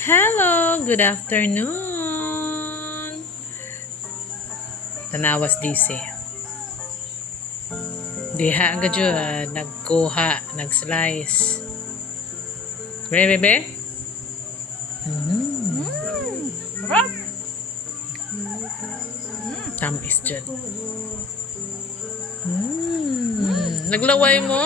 Hello, good afternoon. Tanawas DC. Diha agad yun, nagkuha, nag-slice. Bebe? Tamis dyan. Naglaway mo.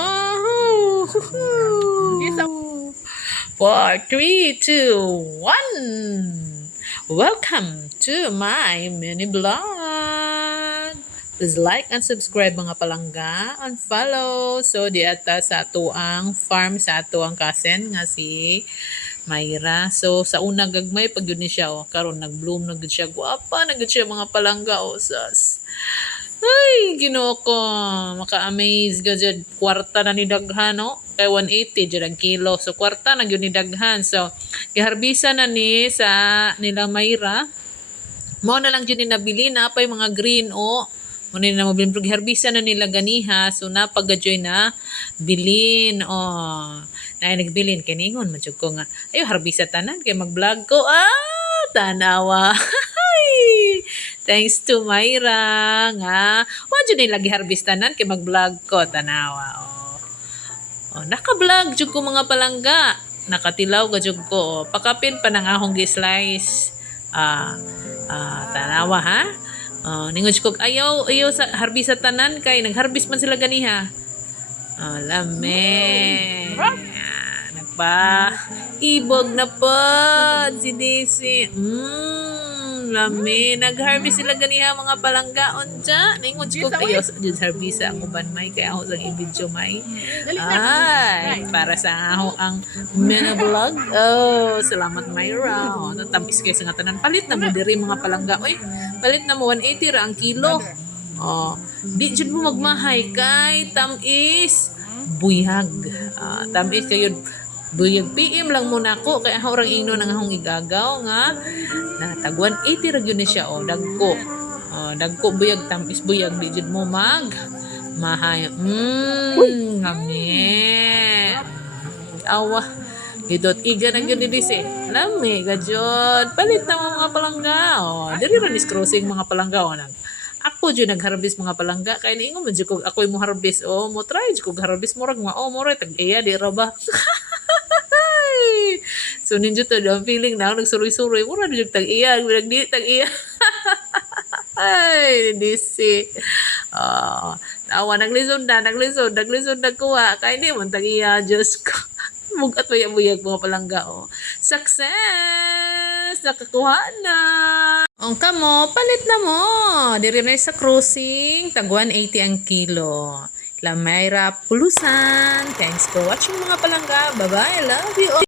4, 3, 2, 1. Welcome to my mini vlog. Please like and subscribe mga palangga and follow. So di ata sa ato ang farm sa ato ang cousin nga si Mayra. So sa una gagmay pag yun ni siya karon nag-bloom na gud siya. Guwapa na gud siya mga palangga sas. Ay, Ginoo ko. Maka-amaze ka dyan. Kwarta na ni daghan, no? Kay 180 dyan ang kilo. So, kwarta na yun ni daghan. So, giharbisa na ni sa nila Mayra. Mo na lang dyan ni nabili na pa yung mga green, o. Mo na mabili. Pero giharbisa na nila ganiha. So, napagajoy na bilin, o. Na nagbilin. Kiningon, madyog ko nga. Ayo, harbisa tanan. Kaya mag-vlog ko. Tanawa. Thanks to Mayra nga. Wa jud ni lagi harvestanan kay mag-vlog ko tanawa. Naka-vlog jud ko mga palangga. Nakatilaw ga jud ko. Pakapin pa nang ahong gi-slice. Tanawa ha. Ningod ko ayaw sa harbisa tanan kay nag-harvest man sila ganiha. Lame. Nagpa ibog na pod si Daisy. Lami, nag-harvest sila ganiha mga palanggaon dyan. Ningod ko kayo sa harbisa ang uban may kaya ako sa i-video may. Ay, para sa ako ang mini vlog. Salamat Mayra. Natamis kayo sa nga tanan. Palit na mo diri mga palangga. Uy, palit na mo 180 ra ang kilo. Di jud mo magmahay kay tamis buyag. Tamis kayo buyag PM lang muna ko kaya orang ino nang akong igagaw nga natagwan 80 ra gyud ni siya dagko buyag tamis buyag di jud mo mag mahay ngami awa gidot iga nang gyud ni si lami gajud palit na mo mga palangga diri ra nis crossing mga palangga nang ako jud nag-harvest mga palangga kay niingon man jud ko ako mo harvest mo try jud ko harvest mo rag mo ra tag iya di ra ba. So ninyo to ang feeling na nagsuroy-suroy mura na tag-iya tag-iya. Ay disi tawa naglisod nagkuha kay di man tag-iya Diyos ko. Mugat buyag mga palangga success nakakuha na ang kamo palit na mo diri na sa cruising tag 180 ang kilo. La Mayra Pulusan. Thanks for watching mga palangga. Bye-bye. I love you all.